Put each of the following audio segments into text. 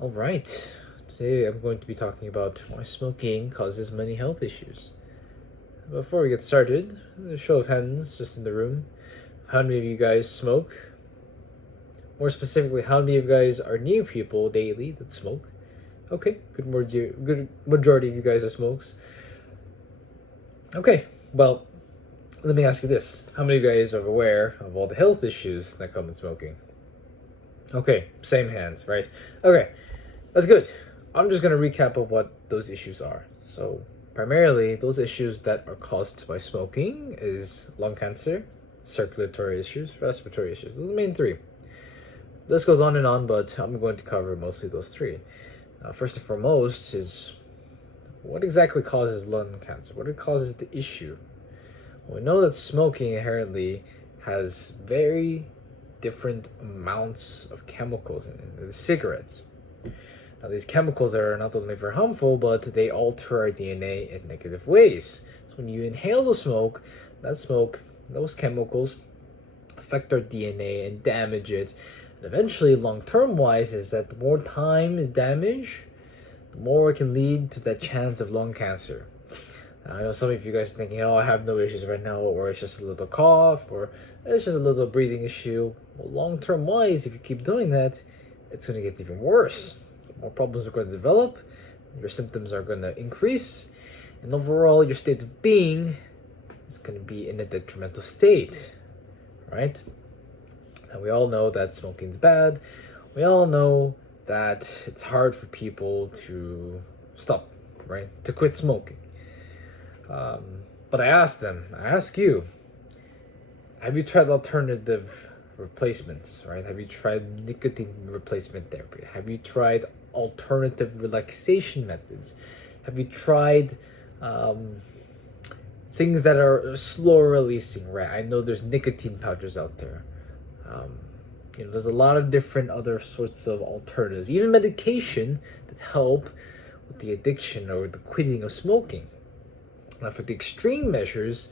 All right. Today I'm going to be talking about why smoking causes many health issues. Before we get started, a show of hands just in the room. How many of you guys smoke? More specifically, how many of you guys are near people daily that smoke? Okay, good majority of you guys are smokes. Okay, well, let me ask you this. How many of you guys are aware of all the health issues that come with smoking? Okay, same hands, right? Okay, that's good. I'm just going to recap of what those issues are. So, primarily, those issues that are caused by smoking is lung cancer, circulatory issues, respiratory issues. Those are the main three. This goes on and on, but I'm going to cover mostly those three. First and foremost is what exactly causes lung cancer? What causes the issue? Well, we know that smoking inherently has very different amounts of chemicals in it. The cigarettes. Now, these chemicals are not only very harmful, but they alter our DNA in negative ways. So when you inhale the smoke, those chemicals affect our DNA and damage it. And eventually, long-term wise, is that the more time is damaged, the more it can lead to that chance of lung cancer. Now, I know some of you guys are thinking, oh, I have no issues right now, or it's just a little cough, or it's just a little breathing issue. Well, long-term wise, if you keep doing that, it's going to get even worse. More problems are going to develop, your symptoms are going to increase, and overall your state of being is going to be in a detrimental state, right? And we all know that smoking is bad. We all know that it's hard for people to stop, right? To quit smoking. But I ask you, have you tried alternative replacements, right? Have you tried nicotine replacement therapy? Have you tried alternative relaxation methods? Have you tried things that are slow releasing, right? I know there's nicotine pouches out there. There's a lot of different other sorts of alternatives, even medication that help with the addiction or the quitting of smoking. Now, for the extreme measures,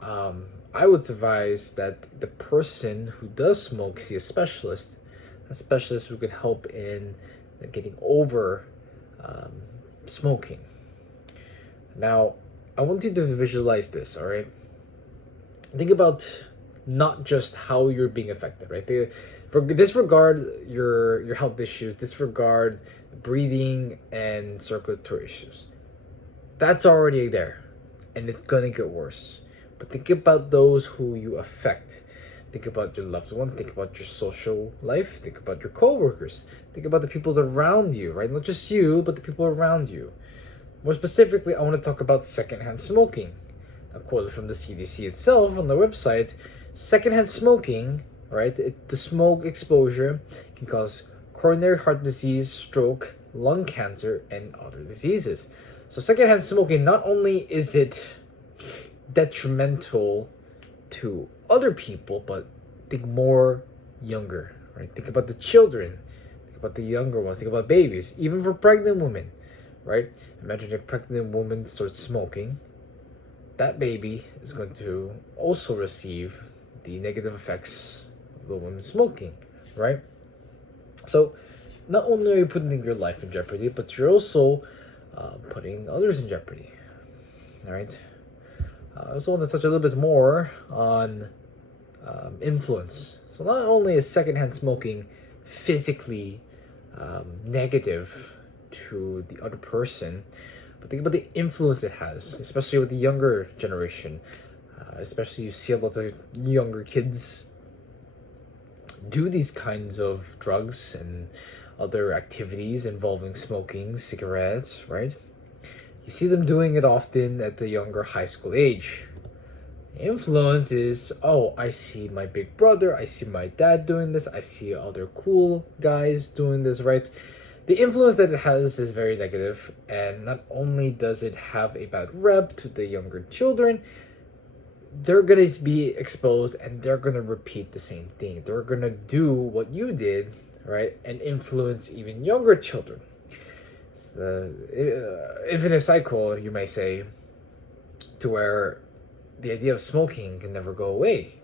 I would advise that the person who does smoke see a specialist who could help in getting over smoking. Now, I want you to visualize this, all right? Think about not just how you're being affected, right? Disregard your health issues, disregard breathing and circulatory issues. That's already there, and it's gonna get worse. But think about those who you affect. Think about your loved one. Think about your social life. Think about your coworkers. Think about the people around you, right? Not just you, but the people around you. More specifically, I want to talk about secondhand smoking. A quote from the CDC itself on the website: secondhand smoking, right? The smoke exposure can cause coronary heart disease, stroke, lung cancer, and other diseases. So secondhand smoking, not only is it detrimental to other people, but think more younger, right? Think about the children, think about the younger ones, think about babies, even for pregnant women, right? Imagine a pregnant woman starts smoking. That baby is going to also receive the negative effects of the woman smoking, right? So not only are you putting your life in jeopardy, but you're also putting others in jeopardy, all right? I also want to touch a little bit more on influence. So not only is secondhand smoking physically negative to the other person, but think about the influence it has, especially with the younger generation. Especially you see a lot of younger kids do these kinds of drugs and other activities involving smoking, cigarettes, right? You see them doing it often at the younger high school age. Influence is, oh, I see my big brother, I see my dad doing this, I see other cool guys doing this, right? The influence that it has is very negative, and not only does it have a bad rep to the younger children, they're gonna be exposed and they're gonna repeat the same thing. They're gonna do what you did, right, and influence even younger children. It's the infinite cycle, you may say, to where the idea of smoking can never go away.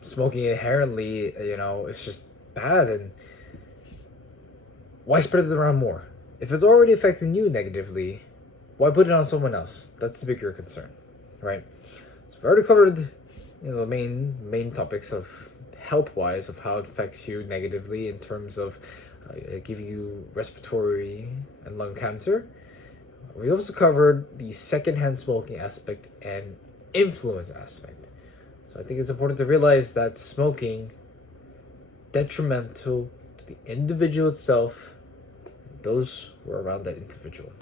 Smoking inherently, it's just bad, and why spread it around more? If it's already affecting you negatively, why put it on someone else? That's the bigger concern, right? So we've already covered, the main topics of health-wise of how it affects you negatively in terms of giving you respiratory and lung cancer. We also covered the secondhand smoking aspect and influence aspect. So I think it's important to realize that smoking detrimental to the individual itself, those who are around that individual.